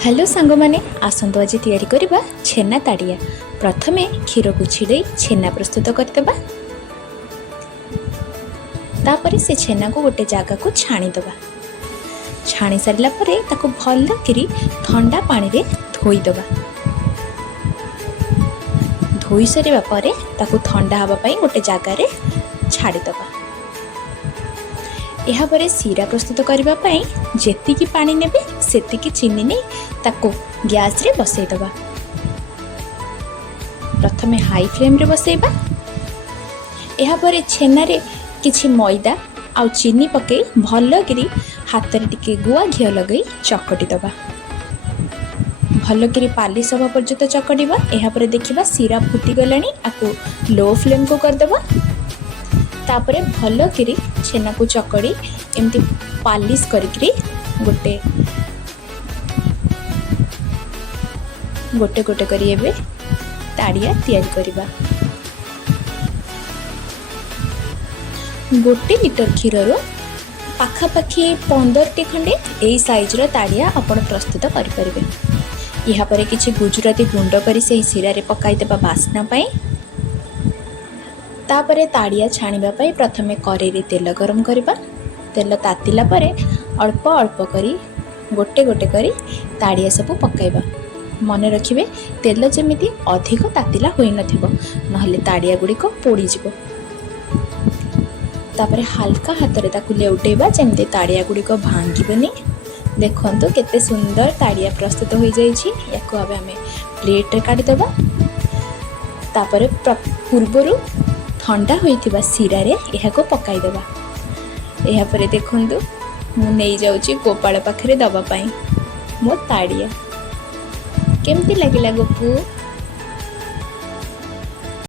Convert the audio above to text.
Hello सांग माने आसंतु आज तैयारी करबा छेना ताड़िया। प्रथमे क्षीर को छिड़े छेना प्रस्तुत करदेबा। तापरे से छेना को गोटे जगह को छाणीदबा। छाणी सारिला परे ताको भल करी ठंडा पानी रे धोईदबा। धोई सारिबा परे ताको ठंडा हवा पई गोटे जगह रे छाड़ीदबा। यहाँ पर सीरा प्रस्तुत करने जेतिकी पानी नेबे सेतिकी चीनी नहीं ताको गैस रे बसईदबा। प्रथमे हाई फ्लेम रे बसईबा। यहाँ पर छेना रे किछि मैदा आउ चीनी पके भल करी हाथ रे टिके गुआ घियो लगे चकटी दबा। भल करी पालिश हवा पर्यंत चकटिबा। यहाँ पर देखिबा सीरा फुटी गलानी आकु लो फ्लेम को करदबा। तापरे भल करी छेना को चकड़ी एमती पालिश करी गोटे गोटे गोटे करी एबे ताड़िया तैयारी करिबा। गोटे लीटर क्षीर रो पाखापाखी 15 टी खंडे एई साइज रो ताड़िया आपण प्रस्तुत करि परिबे। यहाँ पर किछि गुजराती गुंड करी से सीरा रे पकाई देबा बास्ना पई। तापरे ताड़िया छाणीबा पई प्रथमे कड़ाई रे तेल गरम करबा। तेल तातिला परे अल्प अल्प करी गोटे गोटे करी ताड़िया सब पकाइबा। मन रखिबे तेल जेमिति अधिक तातिला होई नथिबो नहले ताड़िया गुडी को पोड़ी जिवो। तापरे हल्का हाथ रे ताकु लेउटेबा जेमिति ताड़िया गुडी को भांगिबनी। देखंतु केते सुंदर ताड़िया प्रस्तुत होई जाईछि। याको अब हमें प्लेट रे काढी देबा। तापरे पूर्वरु ठंडा होइथिबा सीरा रे एहा को पकाई देबा। एहा परे देखंतु मु नै जाउची गोपाळ पाखरे दबा पई मो ताड़िया। केमती लागिला गोपू?